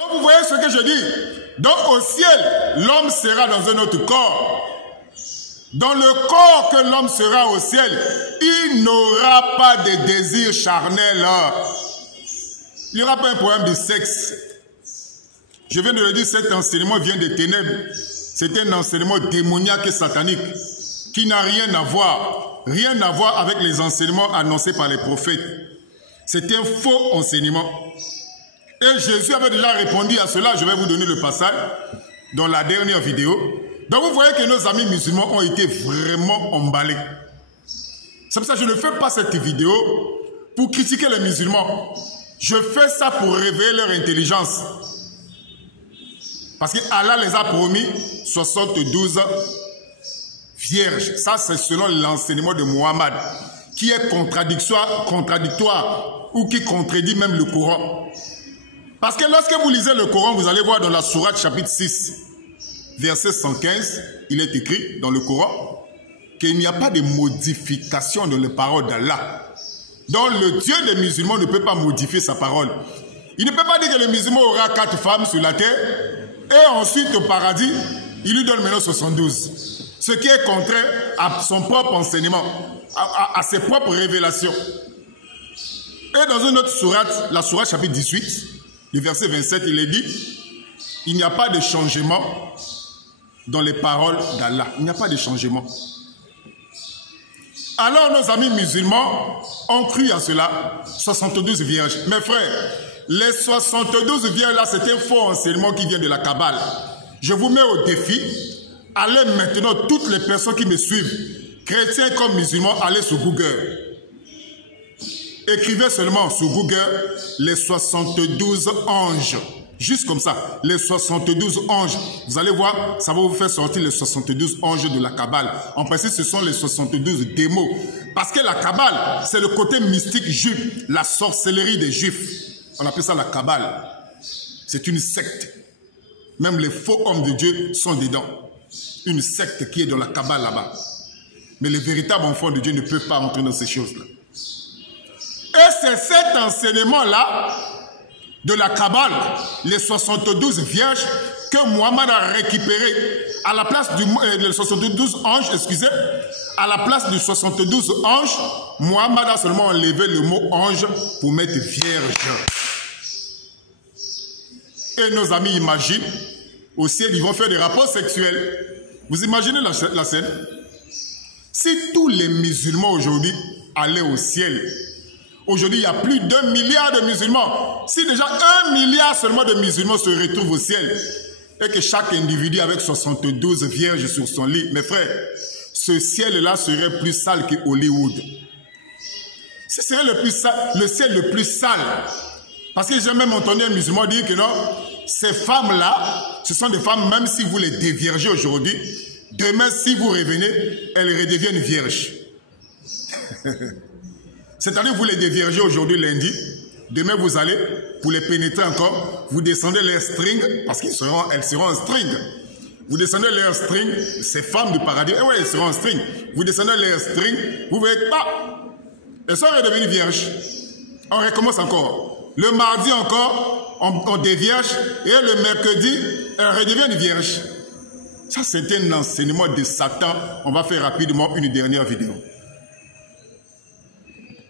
Donc vous voyez ce que je dis. Donc au ciel, l'homme sera dans un autre corps. Dans le corps que l'homme sera au ciel, il n'aura pas de désir charnel. Il n'y aura pas un problème de sexe. Je viens de le dire, cet enseignement vient des ténèbres. C'est un enseignement démoniaque et satanique qui n'a rien à voir avec les enseignements annoncés par les prophètes. C'est un faux enseignement. Et Jésus avait déjà répondu à cela. Je vais vous donner le passage dans la dernière vidéo. Donc vous voyez que nos amis musulmans ont été vraiment emballés. C'est pour ça que je ne fais pas cette vidéo pour critiquer les musulmans. Je fais ça pour révéler leur intelligence. Parce qu'Allah les a promis 72 vierges. Ça, c'est selon l'enseignement de Mohammed, qui est contradictoire ou qui contredit même le Coran. Parce que lorsque vous lisez le Coran, vous allez voir dans la sourate chapitre 6, verset 115, il est écrit dans le Coran qu'il n'y a pas de modification dans les paroles d'Allah. Donc le Dieu des musulmans ne peut pas modifier sa parole. Il ne peut pas dire que le musulman aura 4 femmes sur la terre et ensuite au paradis, il lui donne maintenant 72. Ce qui est contraire à son propre enseignement, à ses propres révélations. Et dans une autre sourate, la sourate chapitre 18, le verset 27, il est dit, il n'y a pas de changement dans les paroles d'Allah. Il n'y a pas de changement. Alors nos amis musulmans ont cru à cela, 72 vierges. Mes frères, les 72 vierges là, c'est un faux enseignement qui vient de la Kabbale. Je vous mets au défi, allez maintenant, toutes les personnes qui me suivent, chrétiens comme musulmans, allez sur Google. Écrivez seulement sur Google les 72 anges. Juste comme ça, les 72 anges. Vous allez voir, ça va vous faire sortir les 72 anges de la Kabbale. En principe, ce sont les 72 démons. Parce que la Kabbale, c'est le côté mystique juif, la sorcellerie des juifs. On appelle ça la Kabbale. C'est une secte. Même les faux hommes de Dieu sont dedans. Une secte qui est dans la Kabbale là-bas. Mais les véritables enfants de Dieu ne peuvent pas entrer dans ces choses-là. Et c'est cet enseignement-là de la Kabbale, les 72 vierges, que Mohammed a récupéré à la place des 72 anges, excusez, à la place de 72 anges, Mohammed a seulement enlevé le mot ange pour mettre vierge. Et nos amis imaginent, au ciel, ils vont faire des rapports sexuels. Vous imaginez la scène? Si tous les musulmans aujourd'hui allaient au ciel, aujourd'hui, il y a plus d'1 milliard de musulmans. Si déjà 1 milliard seulement de musulmans se retrouvent au ciel et que chaque individu avec 72 vierges sur son lit, mes frères, ce ciel-là serait plus sale que Hollywood. Ce serait le ciel le plus sale. Parce que j'ai même entendu un musulman dire que non, ces femmes-là, ce sont des femmes, même si vous les déviergez aujourd'hui, demain, si vous revenez, elles redeviennent vierges. C'est-à-dire vous les déviergez aujourd'hui lundi, demain vous allez, pour les pénétrer encore, vous descendez leurs strings, parce qu'elles seront en string. Vous descendez leurs strings, ces femmes du paradis, et ouais, elles seront en string. Vous descendez leurs strings, vous voyez, elles sont redevenues vierges. On recommence encore. Le mardi encore, on dévierge, et le mercredi, elles redeviennent vierges. Ça, c'est un enseignement de Satan. On va faire rapidement une dernière vidéo.